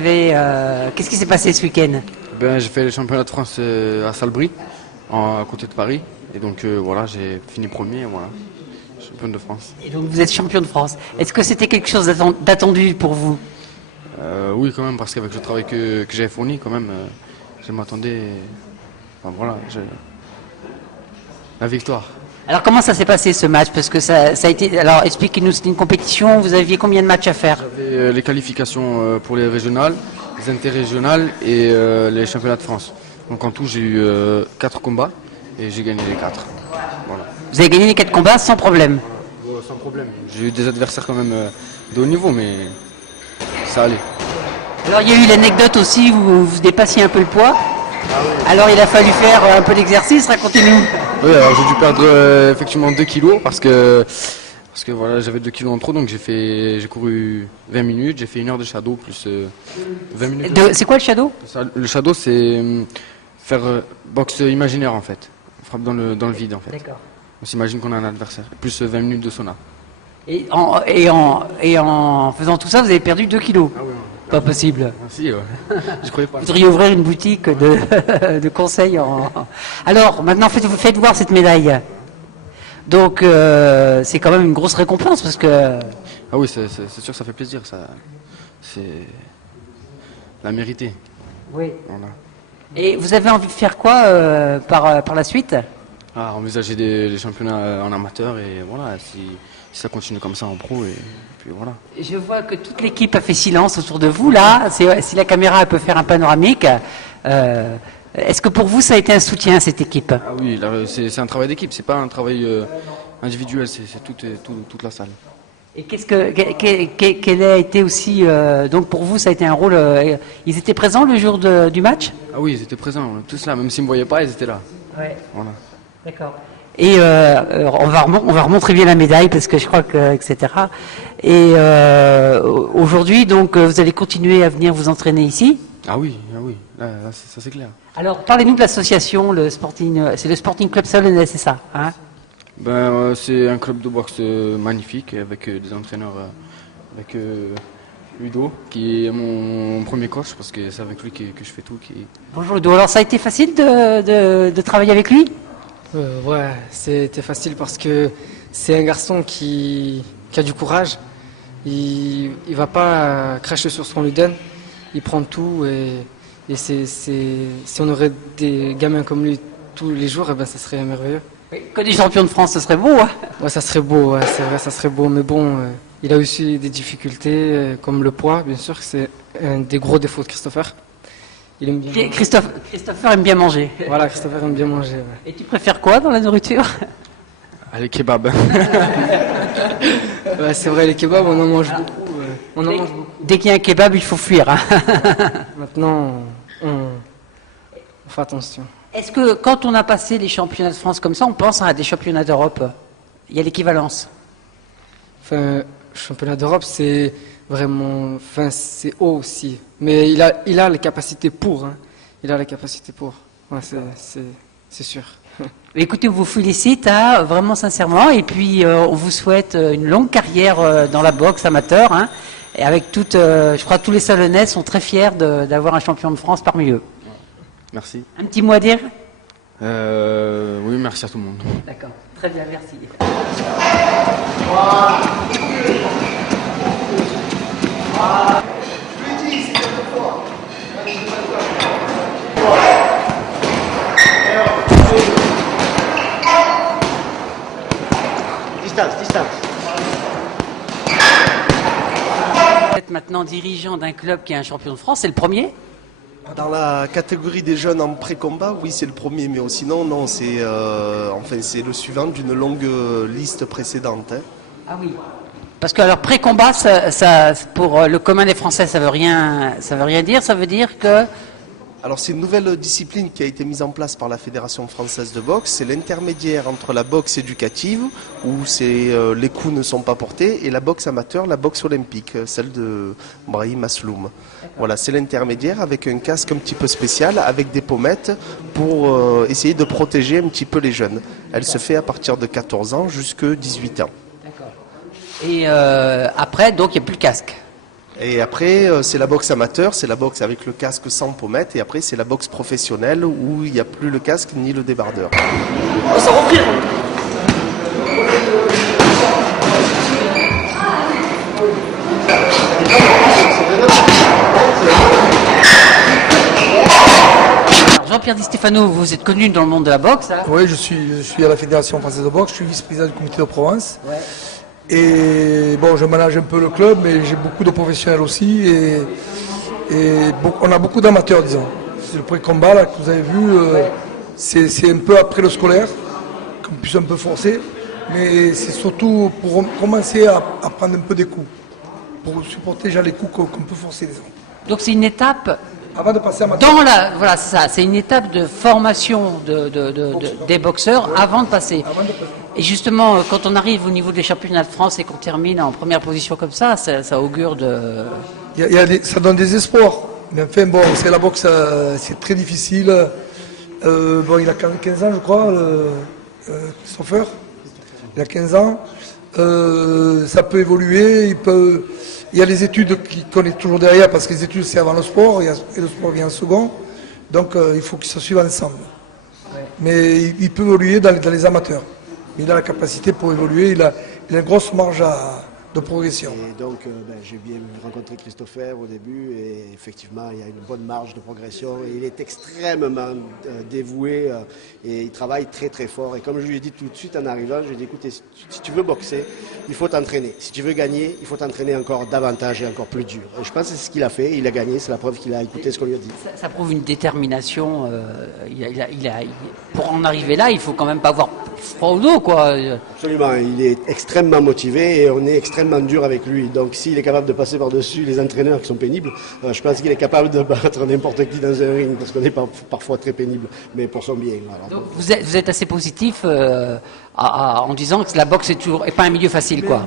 qu'est-ce qui s'est passé ce week-end? Ben, j'ai fait les championnats de France à Salbris, à côté de Paris. Et donc voilà, j'ai fini premier, voilà, champion de France. Et donc vous êtes champion de France. Est-ce que c'était quelque chose d'attendu pour vous? Oui, quand même, parce qu'avec le travail que j'avais fourni, quand même, je m'attendais. Enfin, voilà, la victoire. Alors comment ça s'est passé ce match? Parce que ça a été. Alors expliquez-nous, c'était une compétition. Vous aviez combien de matchs à faire? J'avais les qualifications pour les régionales, les interrégionales et les championnats de France. Donc en tout, j'ai eu 4 combats et j'ai gagné les 4. Voilà. Vous avez gagné les 4 combats sans problème? Sans problème. J'ai eu des adversaires quand même de haut niveau, mais ça allait. Alors il y a eu l'anecdote aussi où vous dépassiez un peu le poids. Alors il a fallu faire un peu d'exercice, racontez-nous. Oui, alors j'ai dû perdre effectivement 2 kilos parce que voilà, j'avais 2 kilos en trop, donc j'ai couru 20 minutes, j'ai fait 1 heure de shadow plus 20 minutes. C'est quoi le shadow? Le shadow, c'est faire boxe imaginaire en fait. On frappe dans le vide en fait. D'accord. On s'imagine qu'on a un adversaire, plus 20 minutes de sauna. Et en faisant tout ça, vous avez perdu 2 kilos. Ah oui, Pas possible. si, ouais. Je croyais pas. Vous devriez ouvrir une boutique de conseils. Alors, maintenant, faites voir cette médaille. Donc, c'est quand même une grosse récompense parce que... Ah oui, c'est sûr, ça fait plaisir. C'est la mérité. Oui. Voilà. Et vous avez envie de faire quoi par la suite? Envisager des championnats en amateur et voilà, si ça continue comme ça en pro et puis voilà. Je vois que toute l'équipe a fait silence autour de vous là. Si la caméra peut faire un panoramique, est-ce que pour vous ça a été un soutien cette équipe? Ah oui, c'est un travail d'équipe, c'est pas un travail individuel, c'est toute la salle. Et quel a été aussi donc pour vous ça a été un rôle. Ils étaient présents le jour du match? Ah oui, ils étaient présents, tous là, même s'ils me voyaient pas, ils étaient là. Ouais. Voilà. D'accord. Et on va remontrer bien la médaille parce que je crois que etc. Et aujourd'hui donc vous allez continuer à venir vous entraîner ici? Ah oui, là, ça c'est clair. Alors parlez-nous de l'association, c'est le Sporting Club Salonnais, c'est ça, hein? C'est un club de boxe magnifique avec des entraîneurs, avec Ludo qui est mon premier coach parce que c'est avec lui que je fais tout. Bonjour Ludo, alors ça a été facile de travailler avec lui? Ouais, c'était facile parce que c'est un garçon qui a du courage. Il va pas cracher sur ce qu'on lui donne. Il prend tout et si on aurait des gamins comme lui tous les jours, eh ben ça serait merveilleux. Que des champions de France, ce serait beau, hein? Ouais, ça serait beau, ouais, c'est vrai, ça serait beau. Mais bon, il a aussi des difficultés comme le poids, bien sûr, que c'est un des gros défauts de Christopher. Il aime bien. Christopher aime bien manger. Voilà, Christopher aime bien manger. Ouais. Et tu préfères quoi dans la nourriture? Les kebabs. Ouais, c'est vrai, les kebabs, on en mange beaucoup. On en mange beaucoup. Dès qu'il y a un kebab, il faut fuir, hein? Maintenant, on fait attention. Est-ce que quand on a passé les championnats de France comme ça, on pense à des championnats d'Europe? Il y a l'équivalence. Enfin, championnat d'Europe, c'est vraiment, enfin, c'est haut aussi. Mais il a les capacités pour. Hein. Il a les capacités pour. Ouais, c'est sûr. Écoutez, on vous félicite, hein, vraiment sincèrement, et puis on vous souhaite une longue carrière dans la boxe amateur, hein, et avec je crois que tous les Salonnais sont très fiers d'avoir un champion de France parmi eux. Merci. Un petit mot à dire? Oui, merci à tout le monde. D'accord, très bien, merci. Distance. Vous êtes maintenant dirigeant d'un club qui est un champion de France, c'est le premier? Dans la catégorie des jeunes en pré-combat, oui, c'est le premier, mais sinon, non, c'est le suivant d'une longue liste précédente. Hein. Ah oui. Parce que alors pré-combat, ça, pour le commun des Français, ça veut rien dire. Ça veut dire que Alors c'est une nouvelle discipline qui a été mise en place par la Fédération française de boxe. C'est l'intermédiaire entre la boxe éducative, où les coups ne sont pas portés, et la boxe amateur, la boxe olympique, celle de Brahim Asloum. Voilà, c'est l'intermédiaire avec un casque un petit peu spécial, avec des pommettes pour essayer de protéger un petit peu les jeunes. Elle se fait à partir de 14 ans jusqu'à 18 ans. D'accord. Et après, donc il n'y a plus le casque. Et après, c'est la boxe amateur, c'est la boxe avec le casque sans pommette. Et après, c'est la boxe professionnelle où il n'y a plus le casque ni le débardeur. Alors, Jean-Pierre Di Stefano, vous êtes connu dans le monde de la boxe. Hein. Oui, je suis à la Fédération française de boxe, je suis vice-président du comité de Provence. Ouais. Et bon, je manage un peu le club, mais j'ai beaucoup de professionnels aussi. On a beaucoup d'amateurs, disons. C'est le pré-combat là, que vous avez vu, c'est un peu après le scolaire, qu'on puisse un peu forcer. Mais c'est surtout pour commencer à prendre un peu des coups, pour supporter déjà les coups qu'on peut forcer, disons. Donc c'est une étape Avant de passer à amateur. dans la, voilà, c'est ça, c'est une étape de formation des boxeurs avant de passer. Et justement, quand on arrive au niveau des championnats de France et qu'on termine en première position comme ça augure de. Ça donne des espoirs. Mais enfin, bon, c'est la boxe, c'est très difficile. Bon, il a 15 ans, je crois, Christopher. Il a 15 ans. Ça peut évoluer. Il y a les études qu'on est toujours derrière, parce que les études, c'est avant le sport, et le sport vient en second. Donc, il faut qu'ils se suivent ensemble. Ouais. Mais il peut évoluer dans les amateurs. Il a la capacité pour évoluer. Il a une grosse marge de progression. Et donc, j'ai bien rencontré Christopher au début et effectivement, il y a une bonne marge de progression et il est extrêmement dévoué et il travaille très très fort. Et comme je lui ai dit tout de suite en arrivant, je lui ai dit, écoute, si tu veux boxer, il faut t'entraîner. Si tu veux gagner, il faut t'entraîner encore davantage et encore plus dur. Et je pense que c'est ce qu'il a fait. Il a gagné, c'est la preuve qu'il a écouté ce qu'on lui a dit. Ça prouve une détermination. Pour en arriver là, il faut quand même pas avoir froid au dos, quoi. Absolument, il est extrêmement motivé et on est extrêmement dur avec lui. Donc s'il est capable de passer par-dessus les entraîneurs qui sont pénibles, je pense qu'il est capable de battre n'importe qui dans un ring, parce qu'on est parfois très pénible, mais pour son bien. Alors, donc, vous êtes assez positif en disant que la boxe est pas un milieu facile, quoi.